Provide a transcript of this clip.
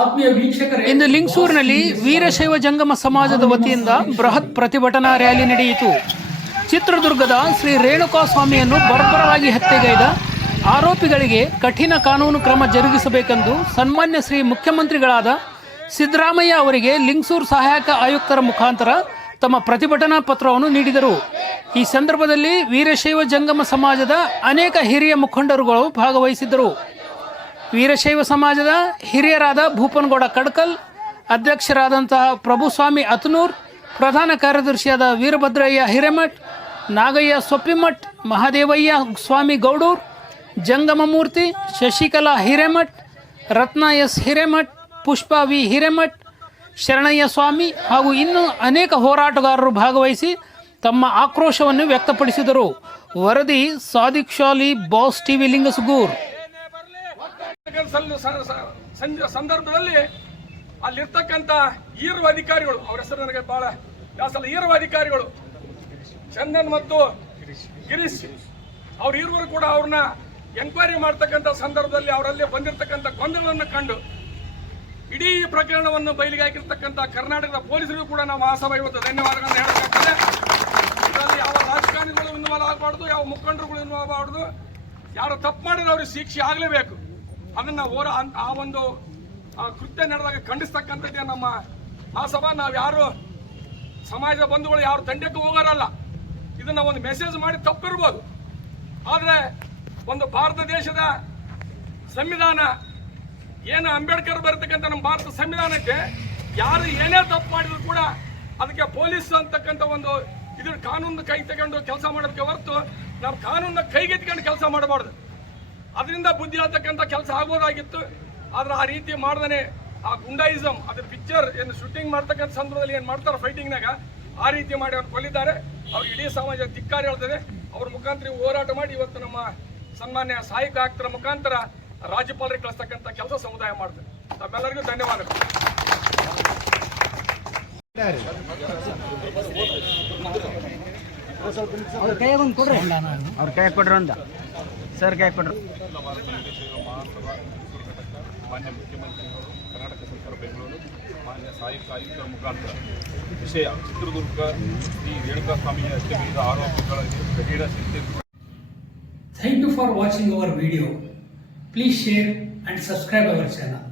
ಆತ್ಮೀಯ ವೀಕ್ಷಕರೇ ಇಂದು ಲಿಂಗ್ಸೂರಿನಲ್ಲಿ ವೀರಶೈವ ಜಂಗಮ ಸಮಾಜದ ವತಿಯಿಂದ ಬೃಹತ್ ಪ್ರತಿಭಟನಾ ರ್ಯಾಲಿ ನಡೆಯಿತು. ಚಿತ್ರದುರ್ಗದ ಶ್ರೀ ರೇಣುಕಾ ಸ್ವಾಮಿಯನ್ನು ಬರ್ಬರವಾಗಿ ಹತ್ಯೆಗೈದ ಆರೋಪಿಗಳಿಗೆ ಕಠಿಣ ಕಾನೂನು ಕ್ರಮ ಜರುಗಿಸಬೇಕೆಂದು ಸನ್ಮಾನ್ಯ ಶ್ರೀ ಮುಖ್ಯಮಂತ್ರಿಗಳಾದ ಸಿದ್ದರಾಮಯ್ಯ ಅವರಿಗೆ ಲಿಂಗಸೂರು ಸಹಾಯಕ ಆಯುಕ್ತರ ಮುಖಾಂತರ ತಮ್ಮ ಪ್ರತಿಭಟನಾ ಪತ್ರವನ್ನು ನೀಡಿದರು. ಈ ಸಂದರ್ಭದಲ್ಲಿ ವೀರಶೈವ ಜಂಗಮ ಸಮಾಜದ ಅನೇಕ ಹಿರಿಯ ಮುಖಂಡರುಗಳು ಭಾಗವಹಿಸಿದ್ದರು. ವೀರಶೈವ ಸಮಾಜದ ಹಿರಿಯರಾದ ಭೂಪನಗೌಡ ಕಡ್ಕಲ್, ಅಧ್ಯಕ್ಷರಾದಂತಹ ಪ್ರಭುಸ್ವಾಮಿ ಅತನೂರ್ ಪ್ರಧಾನ ಕಾರ್ಯದರ್ಶಿಯಾದ ವೀರಭದ್ರಯ್ಯ ಹಿರೇಮಠ್, ನಾಗಯ್ಯ ಸೊಪ್ಪಿಮಠ್, ಮಹಾದೇವಯ್ಯ ಸ್ವಾಮಿ ಗೌಡೂರ್, ಜಂಗಮಮೂರ್ತಿ ಶಶಿಕಲಾ ಹಿರೇಮಠ್, ರತ್ನ ಎಸ್ ಹಿರೇಮಠ್, ಪುಷ್ಪ ವಿ ಹಿರೇಮಠ್, ಶರಣಯ್ಯ ಸ್ವಾಮಿ ಹಾಗೂ ಇನ್ನೂ ಅನೇಕ ಹೋರಾಟಗಾರರು ಭಾಗವಹಿಸಿ ತಮ್ಮ ಆಕ್ರೋಶವನ್ನು ವ್ಯಕ್ತಪಡಿಸಿದರು. ವರದಿ ಸಾದಿಕ್ ಶಾಲಿ ಬಾಸ್ ಟಿವಿ, ಲಿಂಗಸುಗೂರ್. ಸಂದರ್ಭದಲ್ಲಿ ಅಲ್ಲಿರ್ತಕ್ಕಂಥ ಈರುವ ಅಧಿಕಾರಿಗಳು, ಅವ್ರ ಹೆಸರು ನನಗೆ ಬಹಳ ಯಾಸಲ್ಲ ಈರುವ ಅಧಿಕಾರಿಗಳು, ಚಂದನ್ ಮತ್ತು ಗಿರೀಶ್, ಅವ್ರ ಇರುವರು ಕೂಡ ಅವ್ರನ್ನ ಎನ್ಕ್ವೈರಿ ಮಾಡ್ತಕ್ಕಂಥ ಸಂದರ್ಭದಲ್ಲಿ ಅವರಲ್ಲಿ ಬಂದಿರತಕ್ಕಂಥ ಗೊಂದಲವನ್ನು ಕಂಡು ಇಡೀ ಪ್ರಕರಣವನ್ನು ಬಯಲಿಗೆ ಹಾಕಿರ್ತಕ್ಕಂಥ ಕರ್ನಾಟಕದ ಪೊಲೀಸರಿಗೂ ಕೂಡ ನಾವು ಮಹಾಸಭಾ ಇವತ್ತು ಧನ್ಯವಾದಗಳನ್ನು ಹೇಳಬೇಕಾಗ್ತದೆ. ಇದರಲ್ಲಿ ಯಾವ ರಾಜಕಾರಣಿಗಳು ಇನ್ವಾಲ್ವ್ ಆಗಬಾರ್ದು, ಯಾವ ಮುಖಂಡರುಗಳು ಇನ್ವಾಲ್ವ್ ಆಗಬಾರ್ದು, ಯಾರು ತಪ್ಪು ಮಾಡಿದ್ರೆ ಅವ್ರಿಗೆ ಶಿಕ್ಷೆ ಆಗಲೇಬೇಕು. ಅದನ್ನ ಓರ ಆ ಒಂದು, ಆ ಕೃತ್ಯ ನಡೆದಾಗ ಖಂಡಿಸ್ತಕ್ಕಂಥದ್ದೇ ನಮ್ಮ ಮಹಾಸಭಾ ನಾವು ಯಾರು ಸಮಾಜ ಬಂಧುಗಳು ಯಾರು ದಂಡಕ್ಕೆ ಹೋಗೋರಲ್ಲ. ಇದನ್ನ ಒಂದು ಮೆಸೇಜ್ ಮಾಡಿ ತಪ್ಪಿರ್ಬೋದು. ಆದರೆ ಒಂದು ಭಾರತ ದೇಶದ ಸಂವಿಧಾನ, ಏನು ಅಂಬೇಡ್ಕರ್ ಬರತಕ್ಕಂಥ ನಮ್ಮ ಭಾರತ ಸಂವಿಧಾನಕ್ಕೆ ಯಾರು ಏನೇ ತಪ್ಪು ಮಾಡಿದ್ರು ಕೂಡ ಅದಕ್ಕೆ ಪೊಲೀಸ್ ಅಂತಕ್ಕಂಥ ಒಂದು ಇದ್ರ ಕಾನೂನು ಕೈ ತಗೊಂಡು ಕೆಲಸ ಮಾಡೋದಕ್ಕೆ ಹೊರತು ನಾವು ಕಾನೂನ ಕೈಗೆತ್ಕೊಂಡು ಕೆಲಸ ಮಾಡಬಾರ್ದು. ಅದರಿಂದ ಬುದ್ಧಿ ಆಗ್ತಕ್ಕಂಥ ಕೆಲಸ ಆಗ್ಬೋದಾಗಿತ್ತು ಆದ್ರೆ ಆ ರೀತಿ ಮಾಡ್ದನೆ ಆ ಗುಂಡಾಯಿಸಮ್ ಅದ್ರ ಪಿಕ್ಚರ್ ಏನು ಶೂಟಿಂಗ್ ಮಾಡ್ತಕ್ಕಂಥ ಸಂದರ್ಭದಲ್ಲಿ ಏನು ಮಾಡ್ತಾರೆ ಫೈಟಿಂಗ್ನಾಗ ಆ ರೀತಿ ಮಾಡಿ ಅವ್ರು ಕೊಲ್ಲಿದ್ದಾರೆ. ಅವ್ರು ಇಡೀ ಸಮಾಜ ಧಿಕ್ಕಾರ ಹೇಳ್ತದೆ. ಅವ್ರ ಮುಖಾಂತರ ಹೋರಾಟ ಮಾಡಿ ಇವತ್ತು ನಮ್ಮ ಸನ್ಮಾನ್ಯ ಸಹಾಯಕ ಆಗ್ತರ ಮುಖಾಂತರ ರಾಜ್ಯಪಾಲರಿಗೆ ಕಳಿಸ್ತಕ್ಕಂಥ ಕೆಲಸ ಸಮುದಾಯ ಮಾಡ್ತದೆ. ತಮ್ಮೆಲ್ಲರಿಗೂ ಧನ್ಯವಾದಗಳು. ಅವ್ರ ಕೈ ಕೊಡ್ರಿ. ಅವ್ರ ಕೈ ಕೊಡ್ರಿ ಅಂತ ಸರ್ ಕೈ ಕೊಡ್ರಿ ಮಾನ್ಯ ಮುಖ್ಯಮಂತ್ರಿಗಳು ಕರ್ನಾಟಕ ಸರ್ಕಾರ ಬೆಂಗಳೂರು ಮಾನ್ಯ ಸಹಾಯಕ ಆಯುಕ್ತರ ಮುಖಾಂತರ ವಿಷಯ ಚಿತ್ರದುರ್ಗ ಶ್ರೀ ರೇಣುಕಾ ಸ್ವಾಮಿಯ ಹತ್ಯೆಗೈದ ಆರೋಪಿಗಳಿಗೆ ಕಠಿಣ ಶಿಕ್ಷೆ thank you for watching our video please share and subscribe our channel